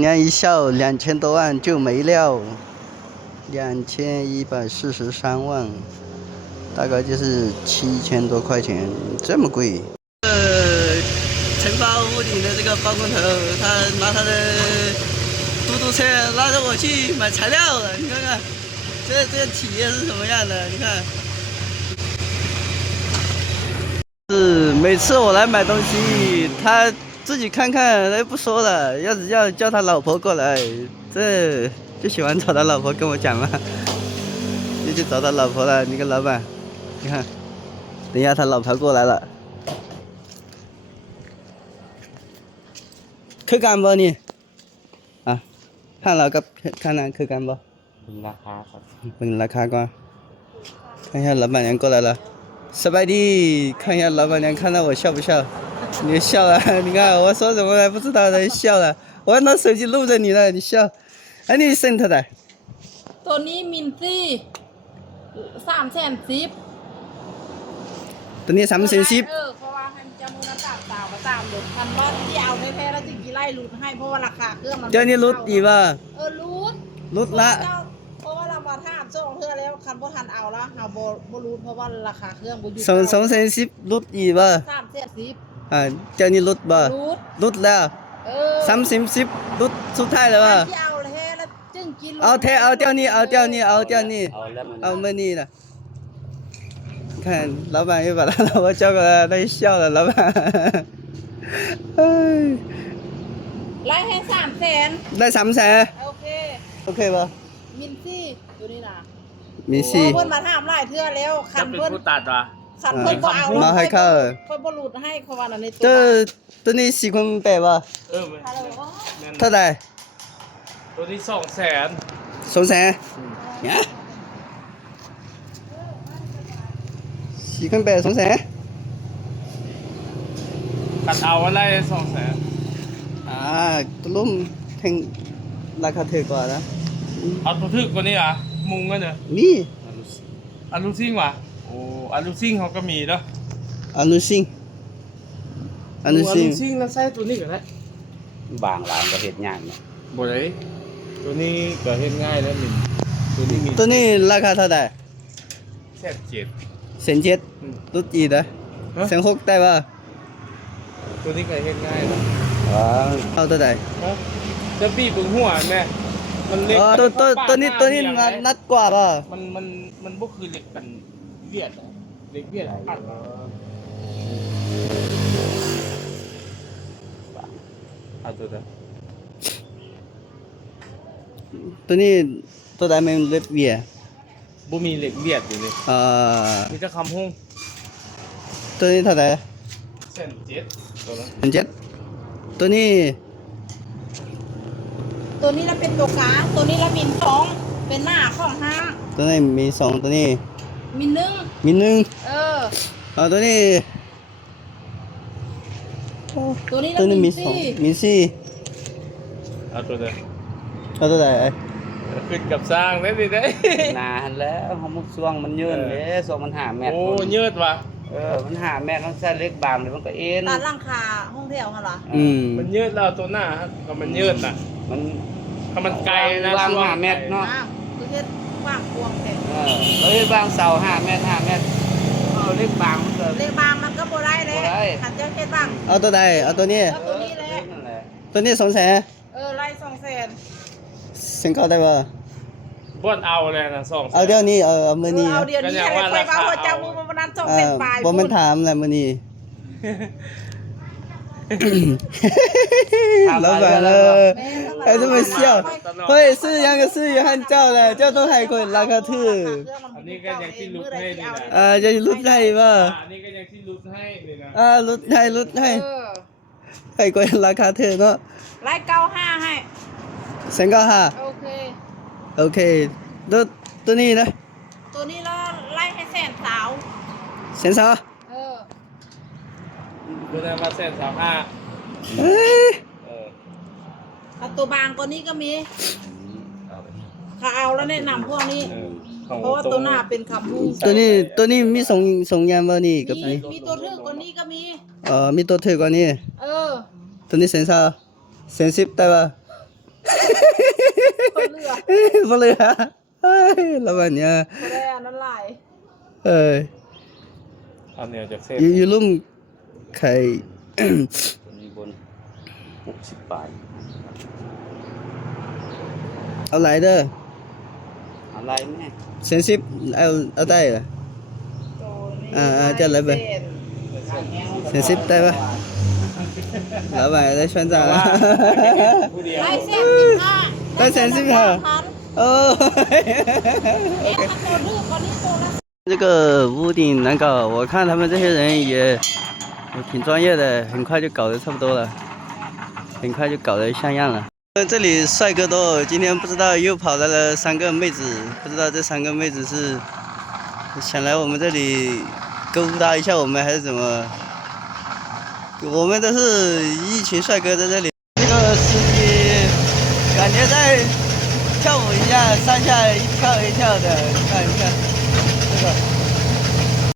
年一笑2000多万就没了，2143万，大概就是7000多块钱，这么贵。承包屋顶的这个包工头，他拿他的嘟嘟车拉着我去买材料了，你看看，这个体验是什么样的？你看，是每次我来买东西，他自己看看，他又不说了，要叫他老婆过来，这就喜欢找他老婆跟我讲嘛，就去找他老婆了。那个老板，你看，等一下他老婆过来了。คือการบ่นี่อ่ะถ้าเรากับค่านั้นคือการบ่เป็นราคาครับเป็นราคาก่อน看一下老板娘过来了สบายดี看一下老板娘看到我笑不笑你笑了你看我说什么还不知道你笑了我拿手机录着你了你笑哎你เส้นเท่าไหร่ตัวนี้มินซี่310,000ตัวนี้310เพราะว่าให้จะมูลค่าตามมาตามหลุดคันรถที่เอาแท้ๆแล้วจริงๆไล่หลุดให้เพราะว่าราคาเครื่องมันเจ้านี่รุดอีบ่รุดละเพราะว่าเรามาถามเจ้าของเพื่อแล้วคันบ่ทันเอาแล้วเฮาบ่รุดเพราะว่าราคาเครื่องบ่อยู่210รุดอีบ่310เจ้านี่รุดบ่รุดแล้ว30รุดสุดท้ายแล้วบ่ที่เอาแท้แล้วจึงกินเอาเจ้านี่เอามานี่ล่ะ看老板又把他老婆叫过来，他一笑了，老板，哎，ไล่ให้300,000ได้300,000โอเคป่ะมินซี่ตัวนี้นะมีซี่เพิ่นมาถามหลายเทื่อแล้วคันเพิ่นผู้ตัดวะคันเพิ่นบ่เอามาให้เข้าเพิ่นบ่หลุดให้เขาว่าในตัวนี้4,800ป่ะเท่าไหร่ตัวนี้200,000เนี่ย4,800 200,000ตัดเอาอะไร200,000ตัวลุ่มแทงราคาถูกกว่านะเอาตัวถึกกว่านี้อ่ะมุงกันเนอะนี่อลูซิ่งว่ะโอ้อลูซิ่งเขาก็มีเนาะอนุซิงแล้วใส่ตัวนี้ก็ได้บางหลานก็เฮ็ดยากเนาะบ่ได้ตัวนี้ก็เฮ็ดง่ายแล้วนี่ตัวนี้ราคาเท่าไหร่170,000รุดอีกนะ1,600ได้ป่ะตัวนี้ก็เฮ็ดง่ายนะเอาเท่าไหร่จะปีบึงหัวแม่มันเล็กตัวนี้นัดกว่าป่ะมันบ่คือเหล็กกันเวียดเหล็กเวียดอัดเอาตัวนี้ตัวใดมันเล็บเวียบ่มีเหล็กเวียดอยู่เลยมีแต่คำหุ้งตัวนี้เท่าไหร่1,700,000ตัวนั้น1,700,000ตัวนี้เราเป็นตัวกลางตัวนี้เรามิน2เป็นหน้าของห้างตัวนี้มี2ตัวนี้มิน1ตัวนี้เรามี2มี4เอาตัวไหนขึ้นกับสร้างได้ดิได้นานแล้วเฮามุกช่วงมันยืนเด้ช่วงมัน5 เมตรโอ้ยืดว่ะมัน5 เมตรต้องใช้เล็กบางเลยมันก็เอ็นตัดหลังคาห้องแถวหั่นล่ะมันยืดแล้วตัวหน้าก็มันยืดน่ะมันไกลนะวาง5 เมตรเนาะคือเฮ็ดกว้างกวางแท้บางเสา5 เมตร5 เมตรเอาเล็กบางมันก็เล็กบางมันก็บ่ได้เลยคันจะเฮ็ดบ้างเอาตัวใดเอาตัวนี้ตัวนี้แหละตัวนี้200,000ไล่200,000ฉันเข้าได้ป่ะบ่อนเอาเลยนะ200,000เอาเดี๋ยวนี้เอามื้อนี้เอาเดี๋ยวนี้ให้ไปว่าเจ้ามือวันนั้น200,000ปลายบ่มันถามแหละมื้อนี้老板了还这么笑เฮ้ยซื้อยังก็ซื้ออยู่หั่นเจ้าแหละเจ้าต้องให้คนราคาถูกอันนี้ก็ยังที่ลุดให้นี่นะจะลุดให้ป่ะอันนี้ก็ยังที่ลุดให้นี่นะลุดให้ให้คนราคาถูกเนาะไล่95ให้1,900,000โอเคตัวนี้นะตัวนี้เราไล่ให้100,000ตัวนั้นมา135,000เอาตัวบางตัวนี้ก็มีเขาเอาแล้วแนะนำพวกนี้เพราะว่าตัวหน้าเป็นคำพูดตัวนี้มีส่งยามบ่นี่กับนี้มีตัวถือกว่านี้ก็มีมีตัวถือกว่านี้ตัวนี้1,10,000ได้ป่ะ คนเลือก บ่เหลือเฮ้ย老板娘 บ่ได้อันนั้นหลาย เอ้ย เอาแนวจากเส้น อยู่ลุ่มไข่ ตัวนี้บน60บาท เอาหลายเด้อ อะไรแม่ เซนซิฟเอาได้เหรอ ตัวนี้ จะอะไรไป เซนซิฟได้ปะ老板在宣传啊 ผู้เดียว ได้เส้น15 ได้เส้น15 哦ตัวลูกคนนี้ตัวละ 这个屋顶难搞，我看他们这些人也挺专业的，很快就搞得差不多了，很快就搞得像样了。这里帅哥多，今天不知道又跑来了3个妹子，不知道这3个妹子是想来我们这里勾搭一下我们，还是怎么？我们都是一群帅哥在这里。这个司机感觉在跳舞一下，上下一跳一跳的，你看一下。